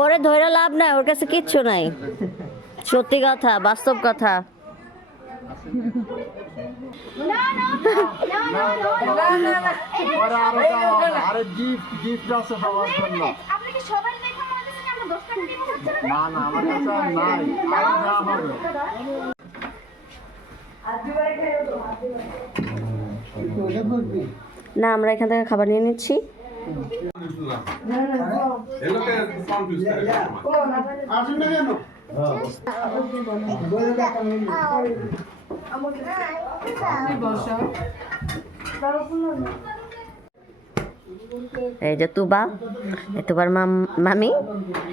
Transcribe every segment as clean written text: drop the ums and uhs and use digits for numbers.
ওরে ধরে লাভ নাই, ওর কাছে কিচ্ছু নাই। সত্যি কথা, বাস্তব কথা। না, আমরা এখান থেকে খাবার নিয়ে নিচ্ছি। এই যে তুবা, এই তোমার মামি,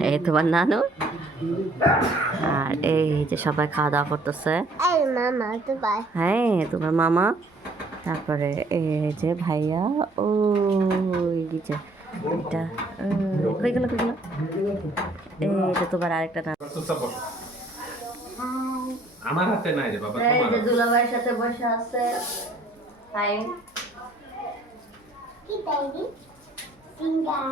এই তোমার নানু, আর এই যে সবাই খাওয়া দাওয়া করতেছে। হ্যাঁ, তোমার মামা, তারপরে এই যে ভাইয়া, ওই যে এটা কই গেল, এইটা তোমার আরেকটা নাম। আমার হাতে নাই রে বাবা, এই যে দুলাভাইয়ের সাথে বসে আছে। হাই কি তাইদি সিঙ্গার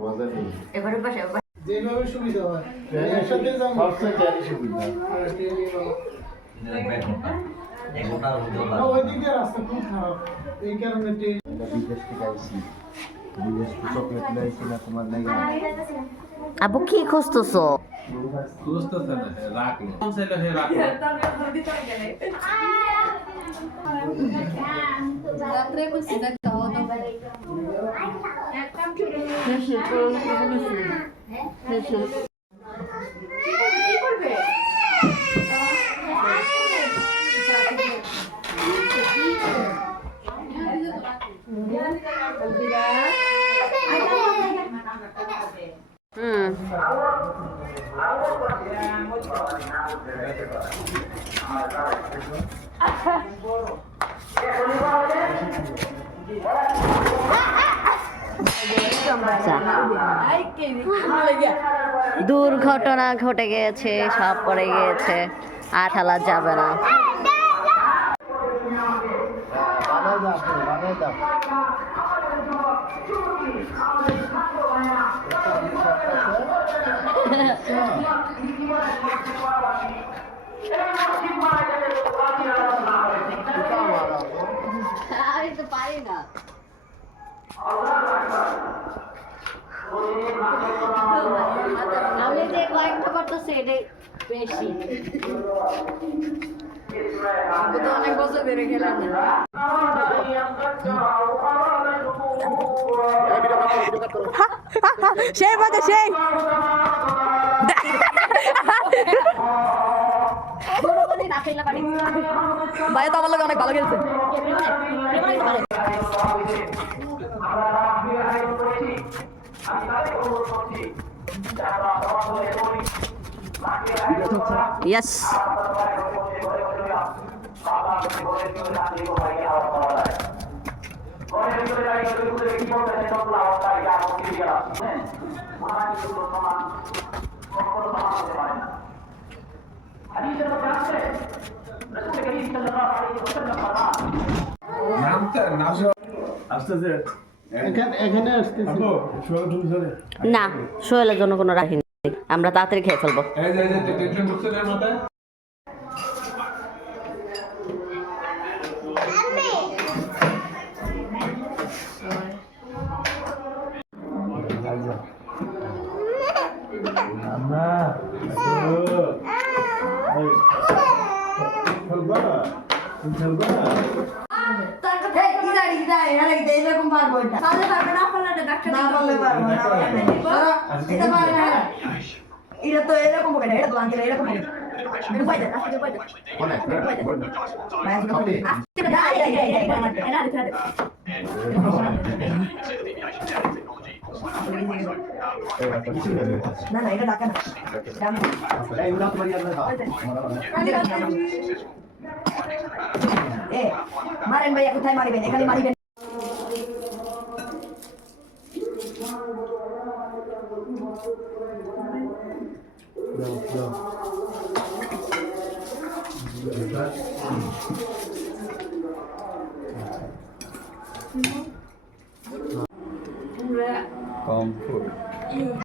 মজা নেই, এবারে বসে যেভাবে সুবিধা হয় একসাথে যাবো, সবচেয়ে চারি সুবিধা। ওইদিকে রাস্তা খুব খারাপ, এই কারণে বিদেশ থেকে আইসি, বিদেশ থেকে চকলেট লাইছি না তোমার নাই। আবু কি খুঁজতেছো? খুঁজতেছে না, রাখলো কোন ছেলে হে রাখলো। রাত্রে কুছি দেখতে হবে একদম ঠিক কি করবে দুর্ঘটনা ঘটে গিয়েছে, সব পড়ে গিয়েছে, আর ঠেলা যাবে না। আমি তো পারি না। আমি যে কয়েকটা করতেছি এটাই বেশি। আমি তো অনেক বছর বেড়ে গেলাম। সেই বাদে সেই ভাই তো আমার লোক অনেক ভালো খেলছে। Yes. না, সোহেলের জন্য কোনো রাখিনি, আমরা তাড়াতাড়ি খেয়ে ফেলবো। এটা তো এরকম হবে না, এটা তো আঙ্কেল এরকম হবে। না না, এটা ডাকা না। মারেন ভাইয়া, কোথায় মারিবেন? এখানে মারিবেন। কমফোর্ট